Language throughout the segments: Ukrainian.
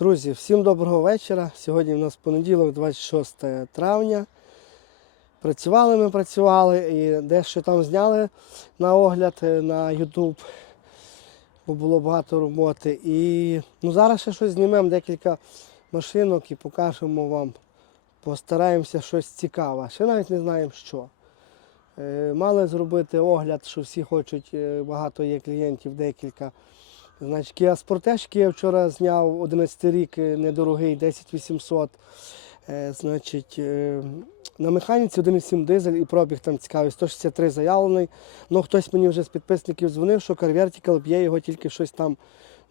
Друзі, всім доброго вечора. Сьогодні у нас понеділок, 26 травня. Працювали ми, працювали і дещо там зняли на огляд е, на YouTube, бо було багато роботи. І ну, зараз ще щось знімемо, декілька машинок і покажемо вам. Постараємося щось цікаве. Ще навіть не знаємо що. Е, Мали зробити огляд, що всі хочуть, е, багато є клієнтів, декілька. Значить, Kia Sportage я вчора зняв 11 рік е, недорогий, 10800. Е, Значить, е, на механіці 1,7 дизель і пробіг там цікавий, 163 заявлений. Ну, хтось мені вже з підписників дзвонив, що Vertical б'є його тільки щось там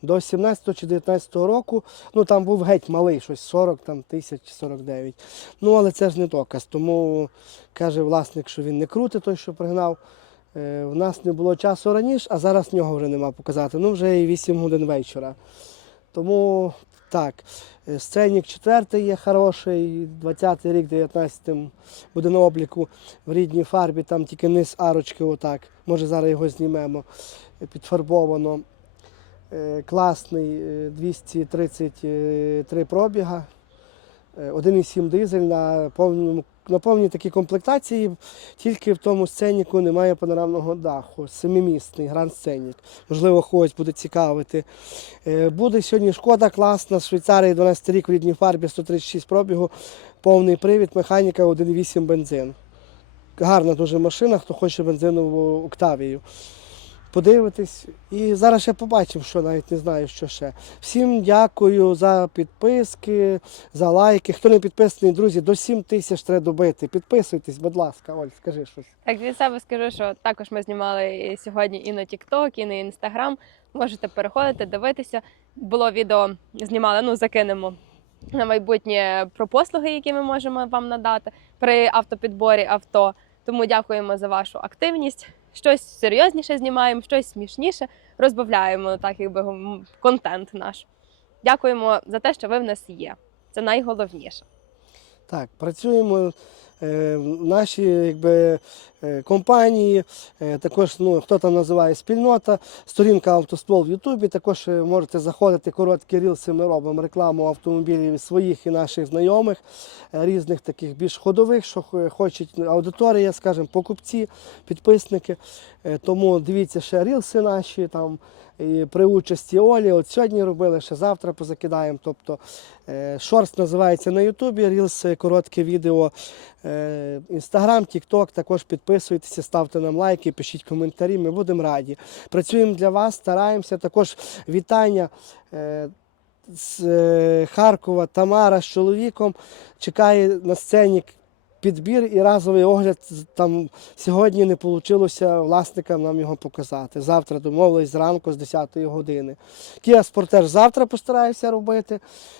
до 17 чи 19 року. Ну там був геть малий, щось 40 там, тисяч 49. Ну, але це ж не доказ. Тому каже власник, що він не крутий, той, що пригнав. Е, В нас не було часу раніше, а зараз нього вже нема показати. Ну, вже і 8 годин вечора. Тому так, е, сценік 4 є хороший, 20-й рік, 19 буде на обліку в рідній фарбі, там тільки низ арочки, отак. Може зараз його знімемо е, підфарбовано. Класний, е, 233 пробіга. Е, 1,7 дизель на повному на повній такій комплектації, тільки в тому сценіку немає панорамного даху. Семимісний гранд сценік. Можливо, когось буде цікавити. Е, Буде сьогодні шкода класна, з Швейцарії 12 рік в рідній фарбі, 136 пробігу, повний привід, механіка 1,8 бензин. Гарна дуже машина, хто хоче бензинову Октавію. Подивитись. І зараз ще побачимо, що навіть не знаю, що ще. Всім дякую за підписки, за лайки. Хто не підписаний, друзі, до 7 тисяч треба добити. Підписуйтесь, будь ласка, Оль, скажи щось. Так, від себе скажу, що також ми знімали сьогодні і на TikTok, і на Instagram. Можете переходити, дивитися. Було відео, знімали, ну закинемо на майбутнє про послуги, які ми можемо вам надати при автопідборі авто. Тому дякуємо за вашу активність. Щось серйозніше знімаємо, щось смішніше розбавляємо, так якби контент наш. Дякуємо за те, що ви в нас є. Це найголовніше. Так, працюємо е, в якби, компанії, е, також ну, хто там називає спільнота, сторінка автоствол в Ютубі. Також е, можете заходити короткі рілси. Ми робимо рекламу автомобілів своїх і наших знайомих, е, різних таких більш ходових, що хо- хочуть аудиторія, скажімо, покупці, підписники. Е, Тому дивіться ще рілси наші там. І при участі Олі, от сьогодні робили, ще завтра позакидаємо. Тобто е, шорс називається на Ютубі, Рілс коротке відео. Е, Інстаграм, Тікток, також підписуйтеся, ставте нам лайки, пишіть коментарі, ми будемо раді. Працюємо для вас, стараємося. Також вітання. е, З е, Харкова Тамара з чоловіком чекає на сцені підбір і разовий огляд. Там сьогодні не вийшло власникам нам його показати. Завтра домовились зранку з 10-ї години. Kia Sportage завтра постараюся робити.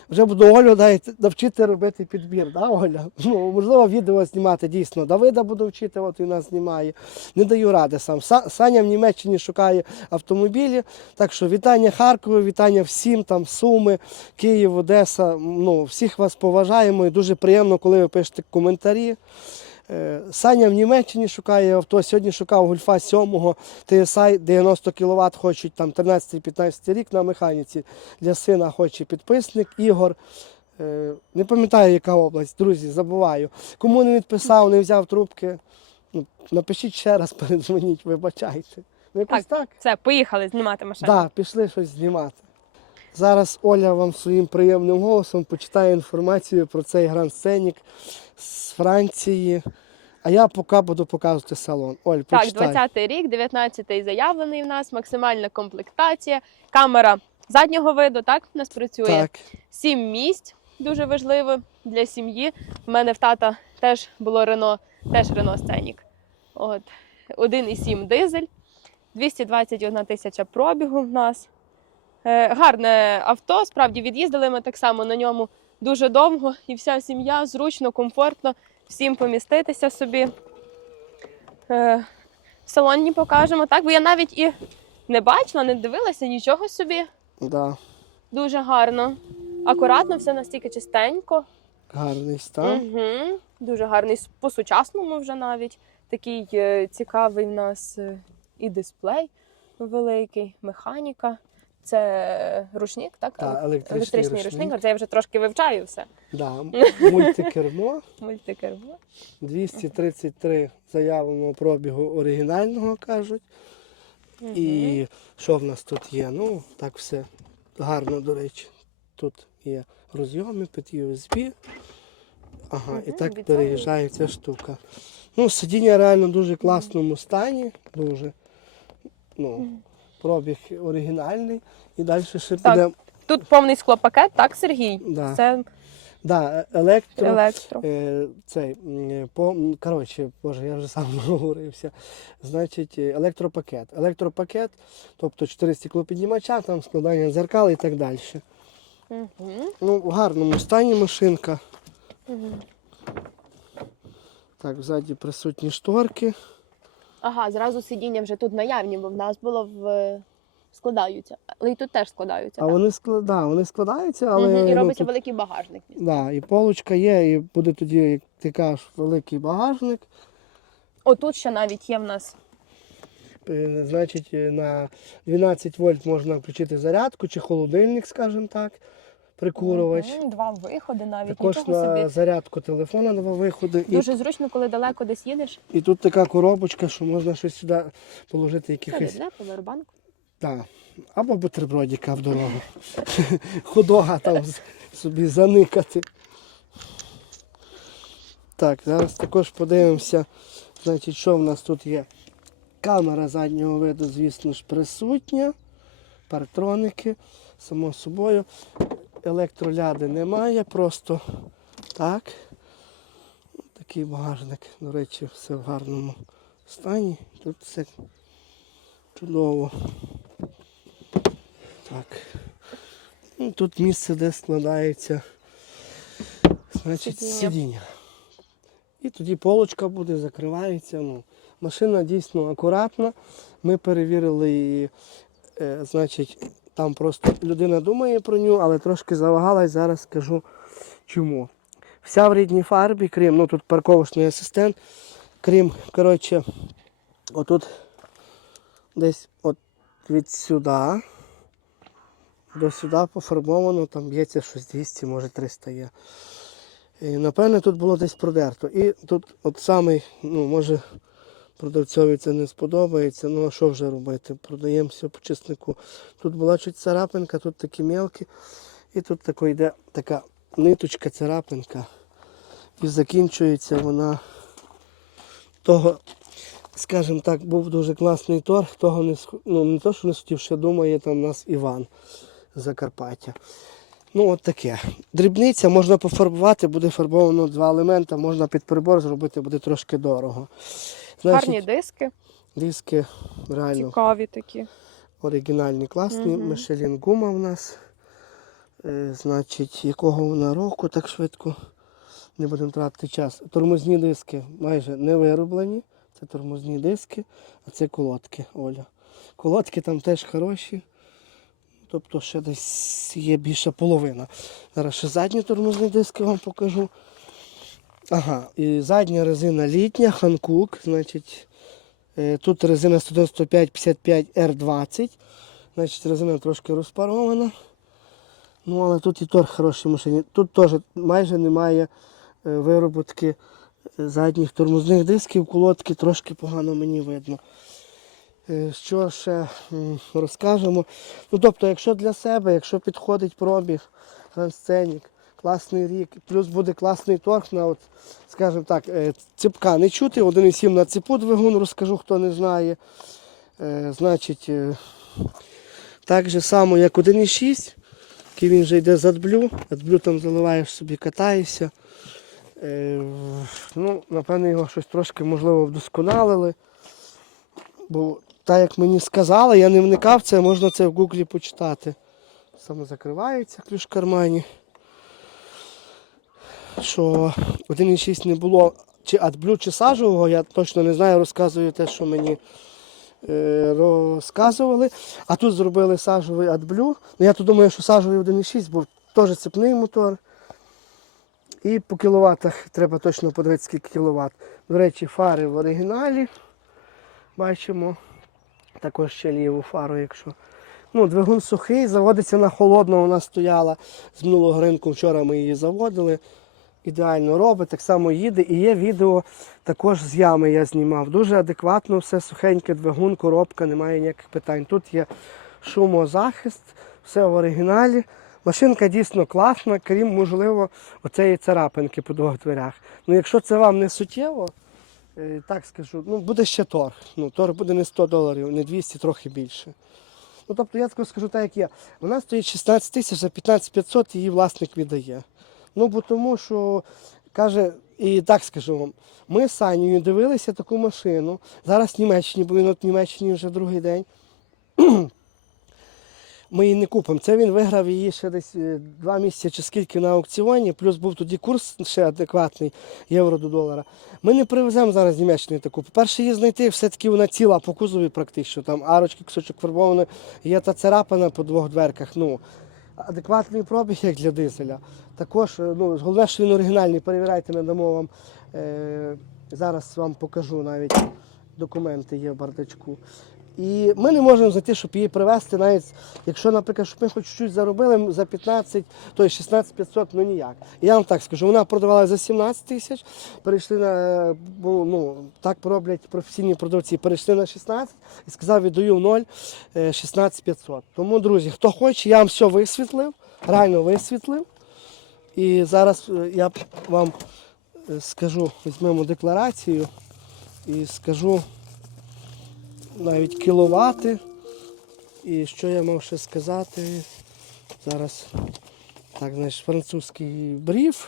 Вже буду Олю навчити робити підбір. Да, Оля? Ну, можливо, відео знімати дійсно. Давида буду вчити, от він нас знімає. Не даю ради сам. Саня в Німеччині шукає автомобілі. Так що вітання Харкову, вітання всім там Суми, Київ, Одеса. Ну, всіх вас поважаємо і дуже приємно, коли ви пишете коментарі. Е, Саня в Німеччині шукає авто. Сьогодні шукав гольфа 7 TSI 90 кВт, хочуть там 13-15 рік на механіці. Для сина хоче підписник Ігор. Е, Не пам'ятаю, яка область, друзі, забуваю. Кому не відписав, не взяв трубки. Ну, напишіть ще раз, передзвоніть, вибачайте. Ну, якось так? Все, поїхали знімати машину. Так, пішли щось знімати. Зараз Оля вам своїм приємним голосом почитає інформацію про цей гранд сценік з Франції. А я поки буду показувати салон. Оль, Так, 20-й рік, 19-й заявлений в нас, максимальна комплектація, камера заднього виду, так в нас працює. Так, Сім місць, дуже важливо для сім'ї. У мене в тата теж було Рено, теж Рено Сценік. От 1,7 дизель, 221 тисяча пробігу в нас. Е, гарне авто, справді від'їздили ми так само на ньому дуже довго, і вся сім'я зручно, комфортно, всім поміститися собі. Е, в салоні покажемо. Так, бо я навіть і не бачила, не дивилася нічого собі. да, Дуже гарно. Акуратно, все настільки чистенько. гарний стан. Угу. Дуже гарний. По-сучасному вже навіть. Такий е, цікавий в нас і дисплей великий, механіка. Це рушник, так? Та, електричний електричний рушник. рушник. Це я вже трошки вивчаю все. Да, мультикермо. Мультикермо. 233 заявленого пробігу оригінального кажуть. І що в нас тут є? Ну, так все гарно, до речі. Тут є розйоми під USB. Ага, і так переїжджає ця штука. Ну, сидіння реально в дуже класному стані. Дуже. Ну, пробіг оригінальний. І далі ще Так. піде. Тут повний склопакет, так, Сергій? Да. Це Да, електро. електро. Е, цей, по, коротше, боже, я вже сам наговорився. Значить, е, електропакет. Електропакет, тобто 4 стеклопіднімача, там складання дзеркал і так далі. Угу. Ну, в гарному стані машинка. Угу. Так, ззаді присутні шторки. Ага, зразу сидіння вже тут наявні, бо в нас було в складаються. Але і тут теж складаються. А так? вони, склад... да, вони складаються, але. Мгм, І ну, робиться тут- великий багажник. да, і полочка є, і буде тоді, як ти кажеш, великий багажник. Отут ще навіть є в нас. Е, Значить, е, на 12 вольт можна включити зарядку чи холодильник, скажімо так, прикурювач. Мгм, Два виходи навіть. Також Нічого на собі. зарядку телефона два виходи. І, Дуже зручно, коли далеко десь їдеш. і тут така коробочка, що можна щось сюди положити, якихось. повербанку. Да. Або бутербродика в дорогу. Ходога там з- собі заникати. Так, зараз також подивимося, значить, що в нас тут є. Камера заднього виду, звісно ж, присутня. Партроники, само собою. Електроляди немає, просто так. Такий багажник, до речі, все в гарному стані. Тут все чудово. Так. Ну, тут місце, де складається значить, Сидіння. сидіння. І тоді полочка буде, закривається. Ну, машина дійсно акуратна. Ми перевірили її, е, значить, там просто людина думає про нього, але трошки завагалась, зараз скажу чому. Вся в рідній фарбі, крім, ну тут парковочний асистент, крім, коротше, отут десь от від сюди до сюди пофарбовано, там б'ється щось 200, може 300 є. І, напевне, тут було десь продерто. І тут от самий, ну, може, продавцьові це не сподобається, ну а що вже робити? Продаємо все по чеснику. Тут була чуть царапинка, тут такі мелкі. І тут тако йде така ниточка, царапинка. І закінчується вона того, скажімо так, був дуже класний торг, того не ну, не то, що не хотів, ще думає там у нас Іван Закарпаття. Ну, от таке. Дрібниця можна пофарбувати, буде фарбовано два елемента, можна під прибор зробити, буде трошки дорого. Гарні диски, диски реально цікаві такі. оригінальні, класні. Мгм. Мишелін гума в нас. Е, значить, якого вона року так швидко. Не будемо тратити час. Тормозні диски майже не вироблені. Це тормозні диски, а це колодки, Оля. Колодки там теж хороші. Тобто ще десь є більша половина. Зараз ще задні тормозні диски вам покажу. Ага, і задня резина літня, Ханкук. Значить, е, тут резина 195 R20. Значить, резина трошки розпарована. Ну, але тут і торг хороший машині. Тут теж майже немає е, вироботки е, задніх тормозних дисків, колодки трошки погано мені видно. Що ще розкажемо? Ну, тобто, якщо для себе, якщо підходить пробіг, Гранд класний рік, плюс буде класний торг на, от, скажімо так, е, ципка не чути, 1,7 на ципу двигун, розкажу, хто не знає. Е, Значить, е, так же само, як 1,6, який він вже йде з AdBlue. AdBlue там заливаєш собі, катаєшся. Ну, напевно, його щось трошки, можливо, вдосконалили. Бо так як мені сказали, я не вникав це, можна це в гуглі почитати. Саме закривається ключ в кармані. Що 1,6 не було чи AdBlue, чи сажового, я точно не знаю, розказую те, що мені е, розказували. А тут зробили сажовий AdBlue. Ну я то думаю, що сажовий 1,6 був теж цепний мотор. І по кіловатах треба точно подивитися, скільки кіловат. До речі, фари в оригіналі. Бачимо. Також ще ліву фару, якщо Ну, двигун сухий, заводиться на холодно, вона стояла з минулого ринку. Вчора ми її заводили. Ідеально робить, так само їде. І є відео також з ями я знімав. Дуже адекватно, все сухеньке, двигун, коробка, немає ніяких питань. Тут є шумозахист, все в оригіналі. Машинка дійсно класна, крім, можливо, оцеї царапинки по двох дверях. Ну, якщо це вам не суттєво, е, так скажу, ну буде ще торг. Ну, торг буде не 100 доларів, не 200, трохи більше. Ну, тобто я скажу так, як є. Вона стоїть 16 тисяч, за 15 500 її власник віддає. Ну, бо тому що, каже, і так скажу вам, ми з Санєю дивилися таку машину. Зараз в Німеччині, бо він от в Німеччині вже другий день. Ми її не купимо. Це він виграв її ще десь е, два місяці чи скільки на аукціоні, плюс був тоді курс ще адекватний євро до долара. Ми не привеземо зараз з Німеччини таку. По-перше, її знайти, все-таки вона ціла по кузові практично. Там арочки, кусочок фарбований, є та царапина по двох дверках. Ну, адекватний пробіг, як для дизеля. Також, е, ну, головне, що він оригінальний, перевіряйте, ми дамо вам. Е, зараз вам покажу навіть документи є в бардачку. І ми не можемо знайти, щоб її привезти, навіть якщо, наприклад, щоб ми хоч щось заробили за 15, то й 16 500, ну ніяк. Я вам так скажу, вона продавалася за 17 тисяч, перейшли на, ну, так роблять професійні продавці, перейшли на 16 і сказав, віддаю в ноль е, 16 500. Тому, друзі, хто хоче, я вам все висвітлив, реально висвітлив. І зараз е, я вам е, скажу, візьмемо декларацію і скажу навіть кіловати. І що я мав ще сказати? Зараз так, значить, французький бриф.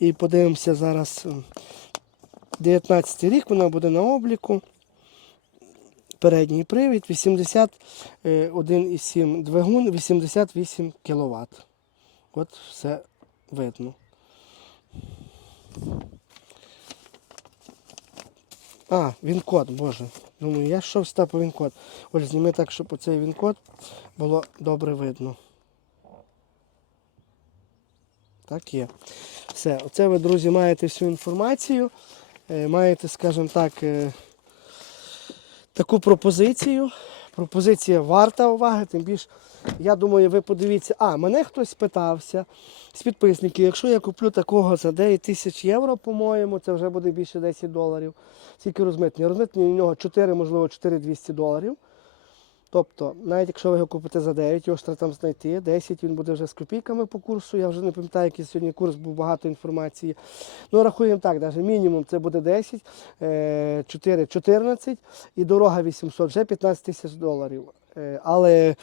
І подивимося зараз. м, 19 рік вона буде на обліку. Передній привід 81,7 двигун, 88 кВт. От все видно. А, він-код, боже. Думаю, я що встав по. Оль, зніми так, щоб оцей він-код було добре видно. Так є. Все, оце ви, друзі, маєте всю інформацію. Е, Маєте, скажімо так, е, таку пропозицію. Пропозиція варта уваги, тим більше, я думаю, ви подивіться. А, мене хтось питався з підписників, якщо я куплю такого за 9 тисяч євро, по-моєму, це вже буде більше 10 доларів. Скільки розмитнення? Розмитнення у нього 4, можливо, 4200 доларів. Тобто, навіть якщо ви його купите за 9, його ж там знайти, 10 він буде вже з копійками по курсу. Я вже не пам'ятаю, який сьогодні курс, був багато інформації. Ну, рахуємо так, навіть мінімум це буде 10, е, 4 14 і дорога 800, вже 15 тисяч доларів. Е, Але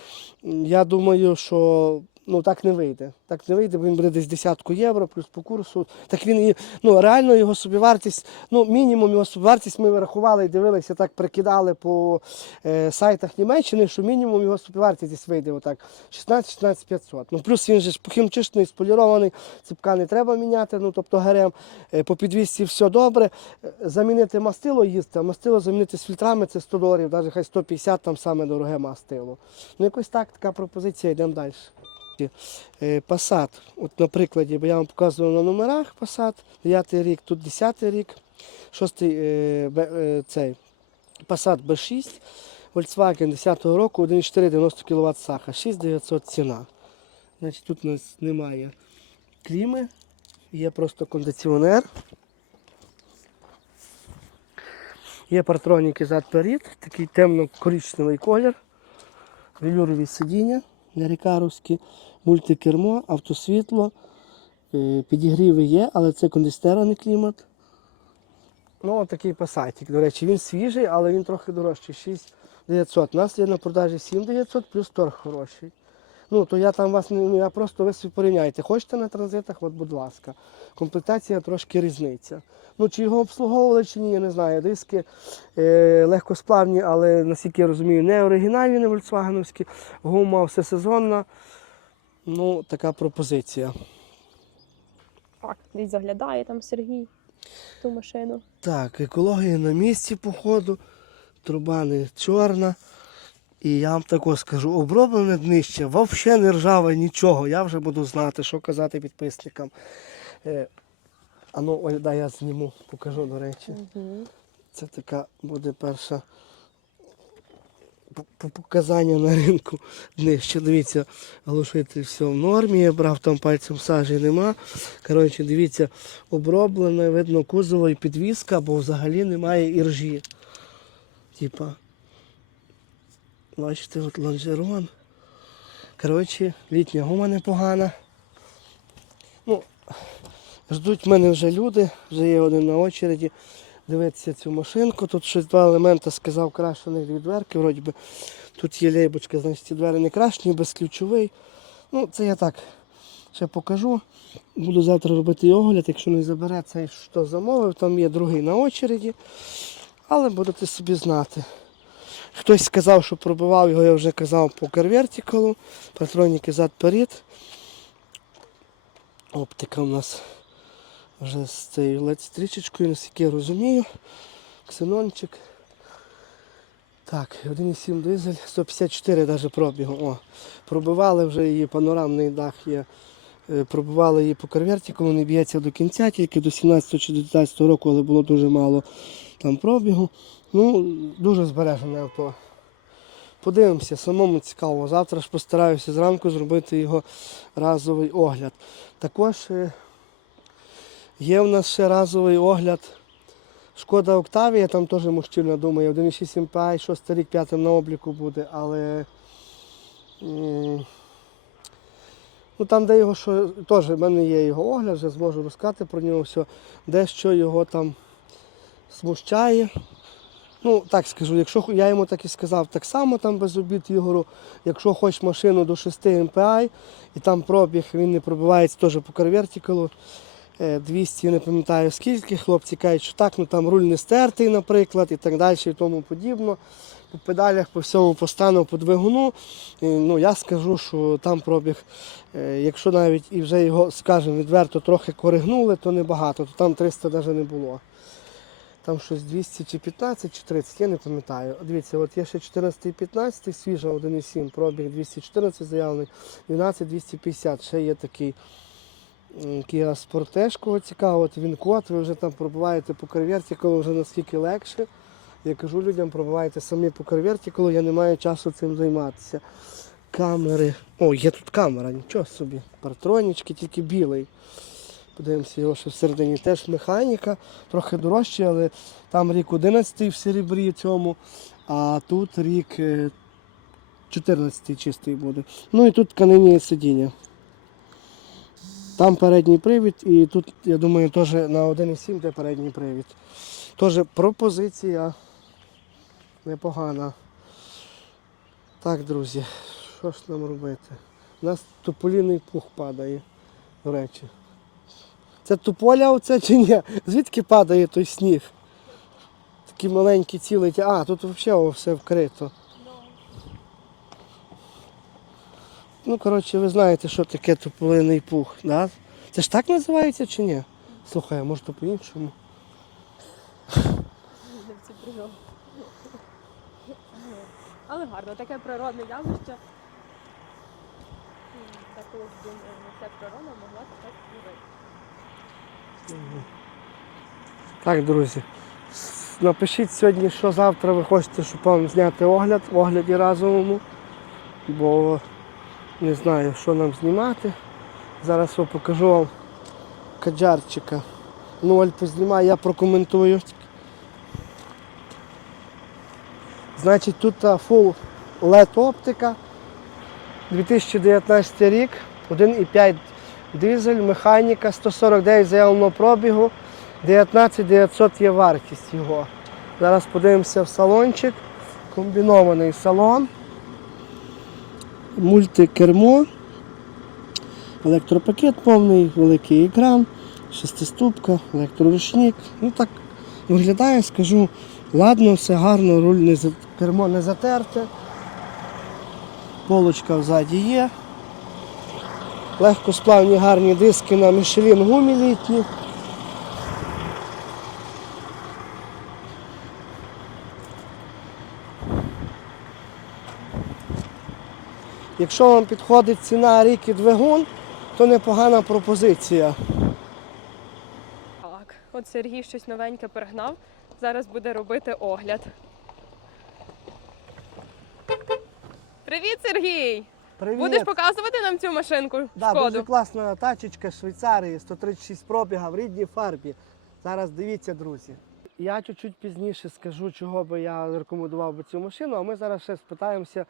я думаю, що ну, так не вийде. Так не вийде, бо він буде десь десятку євро, плюс по курсу. Так він і ну, реально його собівартість, ну, мінімум його собівартість ми вирахували і дивилися, так прикидали по е, сайтах Німеччини, що мінімум його собівартість десь вийде отак 16-16 500. Ну, плюс він же ж хімчистий, сполірований, ципка не треба міняти, ну, тобто ГРМ е, по підвісці все добре. Е, Замінити мастило їсти, а мастило замінити з фільтрами це 100 доларів, навіть хай 150 там саме дороге мастило. Ну, якось так, така пропозиція, йдемо далі. Е, Passat, от на прикладі, бо я вам показував на номерах Passat, 9 рік, тут 10 рік, 6 е, е, цей Passat B6, Volkswagen 10 року, 1,4 90 кВт саха, 6900 ціна. Значить, тут у нас немає кліми, є просто кондиціонер. Є партроніки зад-перед, такий темно-коричневий колір, велюрові сидіння нерікаровські, мультикермо, автосвітло, е, підігріви є, але це кондистерний клімат. Ну, от такий пасатик. До речі, він свіжий, але він трохи дорожчий. 6900. У нас є на продажі 7900 плюс торг хороший. Ну, то я там вас не ну, я просто ви порівняйте. Хочете на транзитах, от, будь ласка. Комплектація трошки різниця. Ну, чи його обслуговували, чи ні, я не знаю. Диски е, легкосплавні, але наскільки я розумію, не оригінальні, не вольцвагеновські. Гума все сезонна. Ну, така пропозиція. Так, десь заглядає там Сергій ту машину. Так, екологія на місці, походу. Труба не чорна. І я вам також скажу, оброблене днище, взагалі не ржаве нічого. Я вже буду знати, що казати підписникам. Е, а ну, дай я зніму, покажу, до речі. Угу. Це така буде перша показання на ринку нижче. Дивіться, глушитель все в нормі. Я брав там пальцем сажі нема. Коротше, дивіться, оброблене, видно кузово і підвіска, бо взагалі немає іржі. Типа. Бачите, от лонжерон. Коротше, літня гума непогана. Ну, ждуть мене вже люди, вже є один на очереді. Дивитися цю машинку. Тут щось два елемента сказав крашених дві дверки. Вроді би. Тут є лейбочка, значить ці двері не крашені, безключовий. Ну, це я так ще покажу. Буду завтра робити огляд, якщо не забере цей, що замовив, там є другий на очереді. Але будете собі знати. Хтось сказав, що пробивав його, я вже казав по карвертикалу. Патроніки зад перед. Оптика у нас вже з цією LED-стрічечкою, наскільки я розумію. Ксенончик. Так, 1,7 дизель, 154 навіть пробігу. О, пробивали вже її панорамний дах є. Е, Пробивали її по карвертикалу, не б'ється до кінця, тільки до 17 чи 19 року, але було дуже мало там пробігу. Ну, дуже збережене авто. Подивимося, самому цікаво. Завтра ж постараюся зранку зробити його разовий огляд. Також е, є в нас ще разовий огляд. Шкода Октавія, там теж мужчина думає, 1,6 MPI, 6 рік п'ятим на обліку буде, але ну, там, де його що, теж в мене є його огляд, вже зможу розказати про нього все, дещо його там смущає. Ну, так скажу, якщо я йому так і сказав, так само там без обід Ігору, якщо хочеш машину до 6 MPI і там пробіг, він не пробивається теж по карвертикалу. е, 200, я не пам'ятаю скільки, хлопці кажуть, що так, ну там руль не стертий, наприклад, і так далі, і тому подібно. По педалях, по всьому по стану, по двигуну. Ну, я скажу, що там пробіг, е, якщо навіть і вже його, скажімо, відверто трохи коригнули, то небагато, то там 300 навіть не було. Там щось 200 чи 15 чи 30, я не пам'ятаю. Дивіться, от є ще 14 і 15, свіжа 1,7, пробіг 214 заявлений, 12 250. Ще є такий м, Kia кого цікаво, він код, ви вже там пробуваєте по карверті, коли вже наскільки легше. Я кажу людям, пробувайте самі по карверті, коли я не маю часу цим займатися. Камери. О, є тут камера, нічого собі. Партронічки, тільки білий. Подивимося, його ще всередині теж механіка, трохи дорожче, але там рік 11 в серебрі цьому, а тут рік е, 14 чистий буде. Ну і тут тканині сидіння. Там передній привід, і тут, я думаю, теж на 1,7 де передній привід. Теж пропозиція непогана. Так, друзі, що ж нам робити? У нас тополіний пух падає, до речі. Це туполя оце чи ні? Звідки падає той сніг? Такі маленькі цілий. А, тут взагалі все вкрито. Ну, коротше, ви знаєте, що таке туполиний пух, да? Це ж так називається чи ні? Слухай, а може то по-іншому? Але гарно, таке природне явище. М, Так колись думаю, ця природа могла таке створити. Так, друзі. Напишіть сьогодні, що завтра ви хочете, щоб вам зняти огляд, в огляді разовому. Бо не знаю, що нам знімати. Зараз я покажу вам каджарчика. Ну, Оль, познімай, я прокоментую. Значить, тут full LED оптика. 2019 рік, 1,5 дизель, механіка, 149 заявленого пробігу. 19 900 є вартість його. Зараз подивимося в салончик. Комбінований салон. Мультикермо. Електропакет повний, великий екран, шестиступка, електроручник. Ну так виглядає, скажу, ладно, все гарно, руль не кермо не затерте. Полочка взаді є. Легкосплавні гарні диски на Michelin гумі літні. Якщо вам підходить ціна рік і двигун, то непогана пропозиція. Так, от Сергій щось новеньке пригнав. Зараз буде робити огляд. Привіт, Сергій! Привіт! Будеш показувати нам цю машинку? Да, Шкоду? дуже класна тачечка з Швейцарії, 136 пробіга в рідній фарбі. Зараз дивіться, друзі. Я чуть-чуть пізніше скажу, чого би я рекомендував би цю машину, а ми зараз ще спитаємося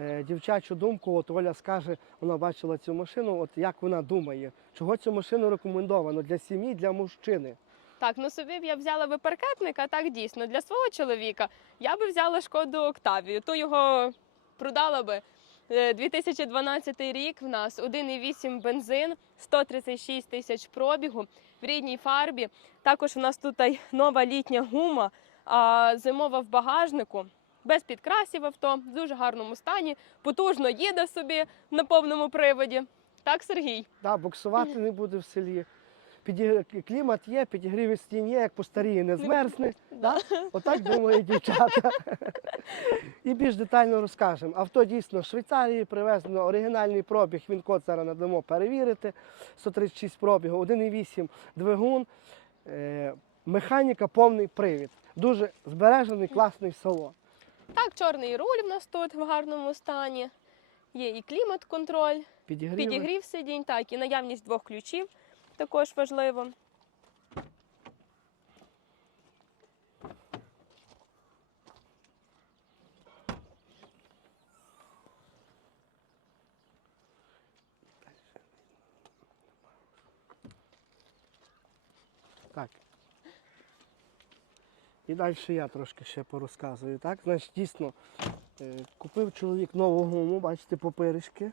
е, дівчачу думку. От Оля скаже, вона бачила цю машину, от як вона думає, чого цю машину рекомендовано для сім'ї, для мужчини. Так, ну собі б я взяла би паркетника, так дійсно. Для свого чоловіка я би взяла шкоду Октавію. То його продала би. Е, 2012 рік в нас 1,8 бензин, 136 тисяч пробігу в рідній фарбі. Також у нас тут нова літня гума, а зимова в багажнику. Без підкрасів авто, в дуже гарному стані, потужно їде собі на повному приводі. Так, Сергій? Да, буксувати не буде в селі. Підігр- Клімат є, підігрів стін є, як постаріє, не змерзне. Да? Отак думають дівчата. І більш детально розкажемо. Авто дійсно з Швейцарії привезено оригінальний пробіг. Він код зараз надамо перевірити. 136 пробігу, 1,8 двигун, е, механіка, повний привід. Дуже збережений, класний салон. Так, чорний руль в нас тут в гарному стані. Є і клімат-контроль, Підігрів. підігрів сидінь, так, і наявність двох ключів також важливо. Так. І далі я трошки ще порозказую. Так? Значить, дійсно, е, купив чоловік нову гуму, бачите, поперечки.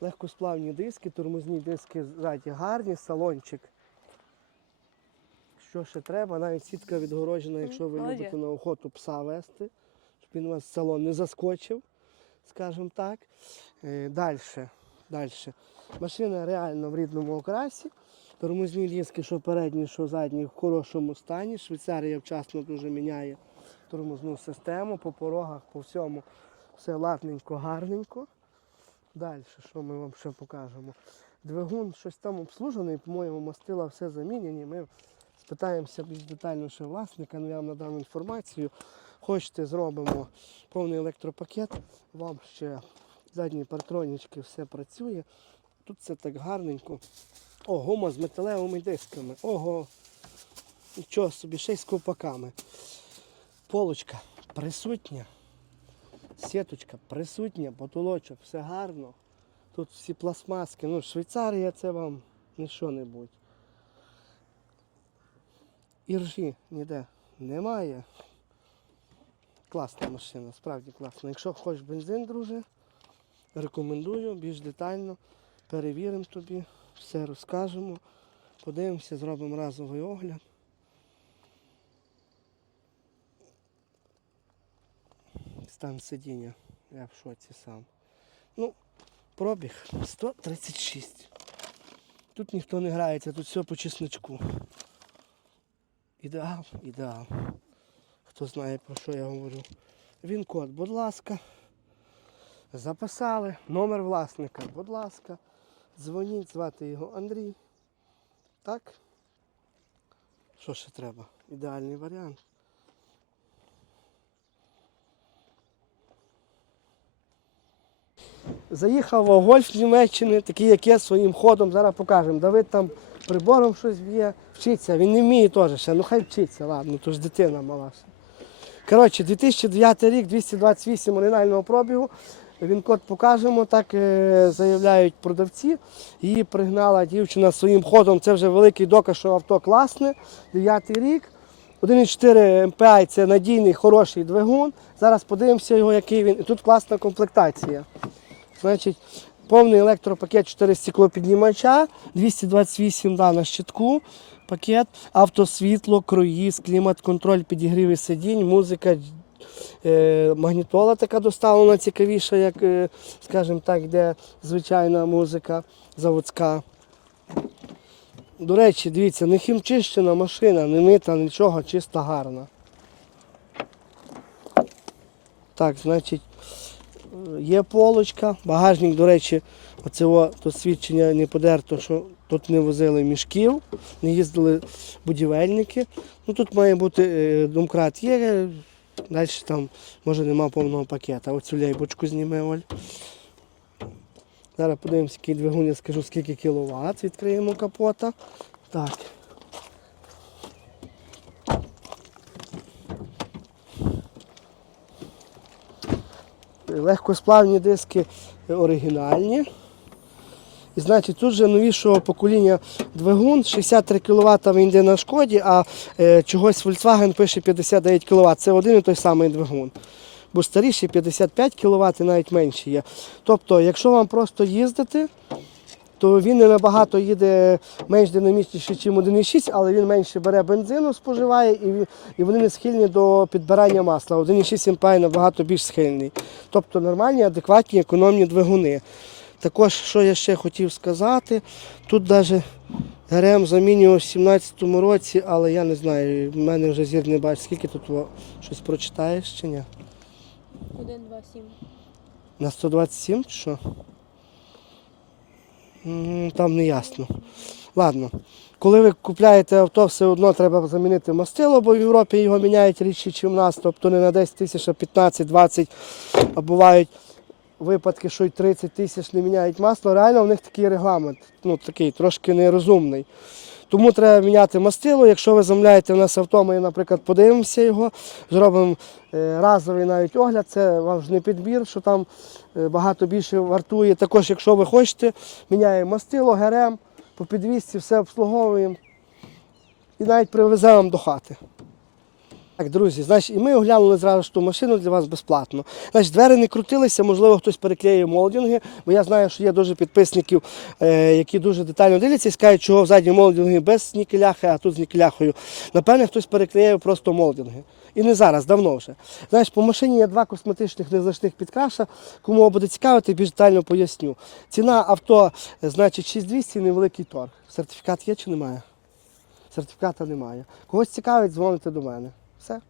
Легкосплавні диски, тормозні диски ззаді гарні, салончик. Що ще треба? Навіть сітка відгороджена, якщо ви любите на охоту пса вести, щоб він у вас в салон не заскочив, скажімо так. Далі. Далі. Машина реально в рідному окрасі. Тормозні диски, що передні, що задні, в хорошому стані. Швейцарія вчасно дуже міняє тормозну систему по порогах, по всьому. Все ладненько, гарненько. Далі, що ми вам ще покажемо? Двигун щось там обслужений, по-моєму, мастила все замінені. Ми спитаємося більш детально ще власника, ну я вам надам інформацію. Хочете, зробимо повний електропакет. Вам ще задні партронічки все працює. Тут все так гарненько. О, гума з металевими дисками. Ого. Нічого собі, ще й з ковпаками. Полочка присутня. Сіточка присутня, потолочок, все гарно. Тут всі пластмаски. Ну, Швейцарія це вам не що-небудь. Іржі ніде немає. Класна машина, справді класна. Якщо хочеш бензин, друже, рекомендую більш детально. Перевіримо тобі, все розкажемо, подивимося, зробимо разовий огляд. Стан сидіння, я в шоці сам. Ну, пробіг 136. Тут ніхто не грається, тут все по чесночку. Ідеал, ідеал. Хто знає про що я говорю. Він код, будь ласка. Записали. Номер власника, будь ласка. Дзвоніть, звати його Андрій. Так? Що ще треба? Ідеальний варіант. Заїхав в гольф з Німеччини, такий як я своїм ходом, зараз покажемо. Давид там прибором щось б'є, вчиться. Він не вміє теж ще, ну хай вчиться, ладно, то ж дитина мала. ще. Коротше, 2009 рік, 228 оригінального пробігу. Він код покажемо, так е, заявляють продавці. Її пригнала дівчина своїм ходом. Це вже великий доказ, що авто класне. 9 рік. 1,4 MPI це надійний, хороший двигун. Зараз подивимося його, який він. І тут класна комплектація. Значить, повний електропакет 4 стеклопіднімача, 228 да, на щитку, пакет, автосвітло, круїз, клімат-контроль, підігріви сидінь, музика, е, магнітола така доставлена цікавіша, як, е, скажімо так, де звичайна музика заводська. До речі, дивіться, не хімчищена машина, не мита, нічого, чисто гарна. Так, значить, є полочка, багажник, до речі, оце то свідчення не подерто, що тут не возили мішків, не їздили будівельники. Ну, тут має бути е, домкрат є, Далі там може нема повного пакета. Оцю лейбочку зніме Оль. Зараз подивимося, який двигун, я скажу, скільки кіловат. Відкриємо капота. Так. Легкосплавні диски оригінальні. І значить, тут же новішого покоління двигун, 63 кВт він йде на шкоді, а е, чогось Volkswagen пише 59 кВт. Це один і той самий двигун. Бо старіший 55 кВт і навіть менші є. Тобто, якщо вам просто їздити, то він не набагато їде менш динамічніше, ніж 1,6, але він менше бере бензину, споживає, і, і вони не схильні до підбирання масла. 1,6 МПА набагато більш схильний. Тобто нормальні, адекватні, економні двигуни. Також, що я ще хотів сказати, тут навіть ГРМ замінював в 17-му році, але я не знаю, в мене вже зір не бачить. Скільки тут щось прочитаєш чи ні? 1, 2, 7. На 127 чи що? Там не ясно. Ладно. Коли ви купляєте авто, все одно треба замінити мастило, бо в Європі його міняють рідше, ніж в нас. Тобто не на 10 тисяч, а 15-20, а бувають випадки, що й 30 тисяч не міняють масло. Реально в них такий регламент, ну такий трошки нерозумний. Тому треба міняти мастило. Якщо ви замовляєте в нас авто, ми, наприклад, подивимося його, зробимо е, разовий навіть огляд, це не підбір, що там е, багато більше вартує. Також, якщо ви хочете, міняємо мастило, ГРМ, по підвісці, все обслуговуємо і навіть привеземо до хати. Так, друзі, значить, і ми оглянули зразу ту машину для вас безплатно. Значить, двері не крутилися, можливо, хтось переклеїв молдинги, бо я знаю, що є дуже підписників, е, які дуже детально дивляться і скажуть, чого в задній молдинги без нікеляхи, а тут з нікеляхою. Напевне, хтось переклеїв просто молдинги. І не зараз, давно вже. Знаєш, по машині є два косметичних незначних підкраша. Кому буде цікавити, більш детально поясню. Ціна авто, е, значить, 6200 невеликий торг. Сертифікат є чи немає? Сертифіката немає. Когось цікавить, дзвоните до мене. Все.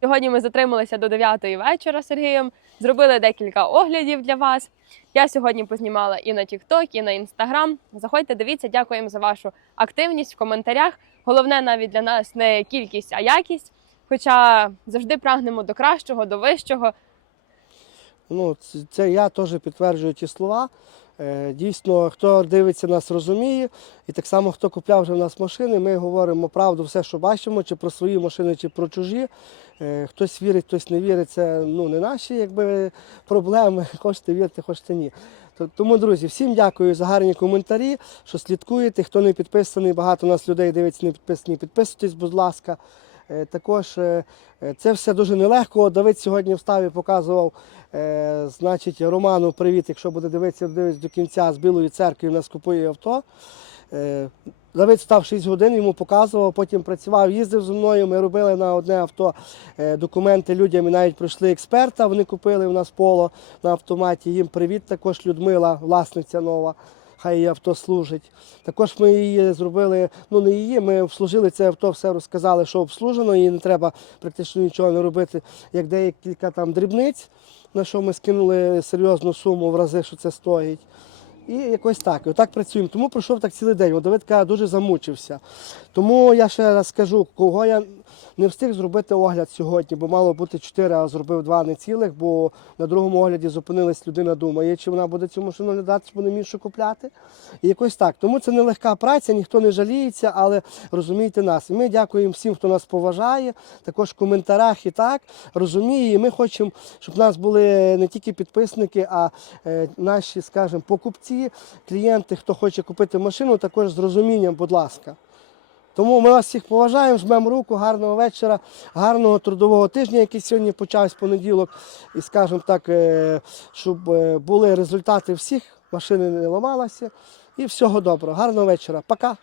Сьогодні ми затрималися до 9 вечора з Сергієм, зробили декілька оглядів для вас. Я сьогодні познімала і на TikTok, і на Instagram. Заходьте, дивіться, дякуємо за вашу активність в коментарях. Головне навіть для нас не кількість, а якість. Хоча завжди прагнемо до кращого, до вищого. Ну, це, я теж підтверджую ті слова. Е, Дійсно, хто дивиться нас, розуміє. І так само, хто купляв вже в нас машини, ми говоримо правду, все, що бачимо, чи про свої машини, чи про чужі. Е, Хтось вірить, хтось не вірить, це ну, не наші якби, проблеми. Хочете вірити, хочете ні. Тому, друзі, всім дякую за гарні коментарі, що слідкуєте. Хто не підписаний, багато нас людей дивиться, не підписані. Підписуйтесь, будь ласка. Е, Також е, е, це все дуже нелегко. Давид сьогодні встав і показував, значить, Роману привіт, якщо буде дивитися, дивитися до кінця з Білої церкви, у нас купує авто. Давид став 6 годин, йому показував, потім працював, їздив зі мною. Ми робили на одне авто документи людям і навіть пройшли експерта. Вони купили у нас поло на автоматі. Їм привіт, також Людмила, власниця нова. Хай її авто служить. Також ми її зробили, ну не її, ми обслужили це авто, все розказали, що обслужено, і не треба практично нічого не робити, як декілька там дрібниць, на що ми скинули серйозну суму в рази, що це стоїть. І якось так. І отак працюємо. Тому пройшов так цілий день. Давид дуже замучився. Тому я ще раз скажу, кого я не встиг зробити огляд сьогодні, бо мало бути 4, а зробив 2 не цілих, бо на другому огляді зупинилась людина, думає, чи вона буде цю машину глядати, чи буде іншу купляти. І якось так. Тому це нелегка праця, ніхто не жаліється, але розумійте нас. І ми дякуємо всім, хто нас поважає, також в коментарях і так розуміє. І ми хочемо, щоб в нас були не тільки підписники, а е, наші, скажімо, покупці, клієнти, хто хоче купити машину, також з розумінням, будь ласка. Тому ми вас всіх поважаємо, жмемо руку, гарного вечора, гарного трудового тижня, який сьогодні почався понеділок. І скажімо так, е, щоб е, були результати всіх, машини не ламалися. І всього доброго. Гарного вечора. Пока.